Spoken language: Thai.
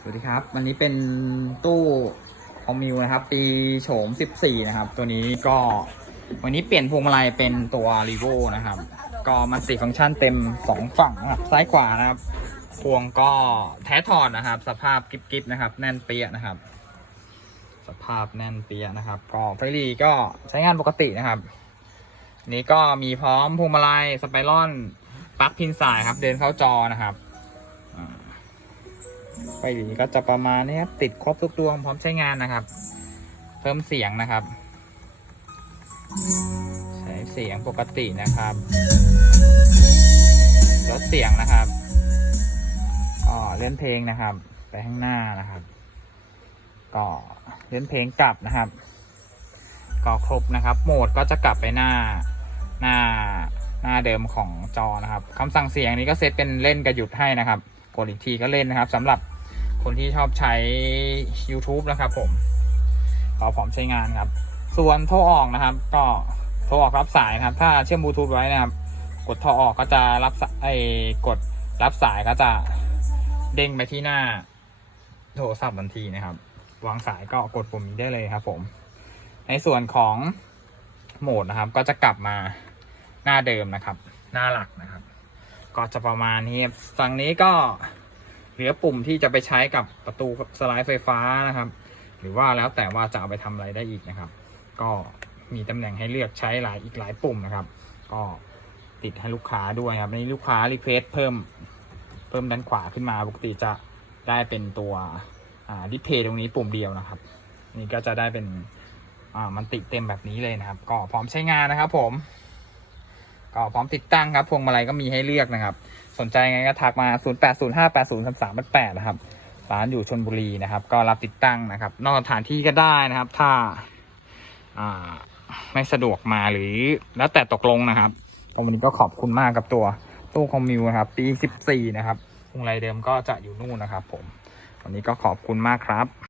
สวัสดีครับ วันนี้เป็นตู้คอมมิวนะครับ ปีโฉม 14 นะครับ ตัวนี้ก็วันนี้เปลี่ยนพวงมาลัยเป็นตัวรีโวนะครับ ก็มันติฟังก์ชันเต็ม 2 ฝั่งนะครับ ซ้ายขวานะครับ พวงก็แท้ถอดนะครับ สภาพกริบๆนะครับ แน่นเปียนะครับ สภาพแน่นเปียนะครับ ก็ไฟรีก็ใช้งานปกตินะครับ นี้ก็มีพร้อมพวงมาลัยสไปรอนปลั๊กพินสายครับ เดินเข้าจอนะครับ ไฟหลีก็จะประมาณนี้ครับติดครบทุกดวงพร้อมใช้งานนะครับ เพิ่มเสียงนะครับ ใช้เสียงปกตินะครับลดเสียงนะครับก็เล่นเพลงนะครับ ไปข้างหน้านะครับ ก็เล่นเพลงกลับนะครับก็ครบนะครับ โหมดก็จะกลับไปหน้าหน้าหน้าเดิมของจอนะครับคำสั่งเสียงนี้ก็เซตเป็นเล่นกับหยุดให้นะครับ กดอีกทีก็เล่นนะครับสำหรับคนที่ชอบใช้ YouTube นะครับผมก็พร้อมใช้งานครับ ส่วนโทรออกนะครับ ก็โทรออกรับสายนะครับ ถ้าเชื่อมบลูทูธไว้นะครับ กดโทรออกก็จะรับไอ้กดรับสายก็จะเด้งไปที่หน้าโทรศัพท์ทันทีนะครับ วางสายก็กดปุ่มนี้ได้เลยครับ ผม ในส่วนของโหมดนะครับ ก็จะกลับมาหน้าเดิมนะครับ หน้าหลักนะครับ ก็จะประมาณนี้ฝั่งนี้ก็เหลือปุ่มที่จะไปใช้กับประตูสไลด์ไฟฟ้านะครับ หรือว่าแล้วแต่ว่าจะเอาไปทำอะไรได้อีกนะครับ ก็มีตำแหน่งให้เลือกใช้หลายอีกหลายปุ่มนะครับ ก็ติดให้ลูกค้าด้วยครับอันนี้ลูกค้ารีเควสเพิ่มเพิ่มด้านขวาขึ้นมาปกติจะได้เป็นตัวดิสเพย์ตรงนี้ปุ่มเดียวนะครับ นี่ก็จะได้เป็นมันติดเต็มแบบนี้เลยนะครับ ก็พร้อมใช้งานนะครับผม ก็พร้อมติดตั้งครับพวงมาลัยก็มีให้เลือกนะครับ สนใจไงก็ทักมา 0805803388 นะครับร้านอยู่ชนบุรีนะครับ ก็รับติดตั้งนะครับ นอกสถานที่ก็ได้นะครับ ถ้าอ่าไม่สะดวกมาหรือแล้วแต่ตกลงนะครับผมวันนี้ก็ขอบคุณมากกับตัวตู้คอมมิวนะครับ ปี 14 นะครับพวงมาลัยเดิมก็จะอยู่นู่นนะครับ ผมวันนี้ก็ขอบคุณมากครับ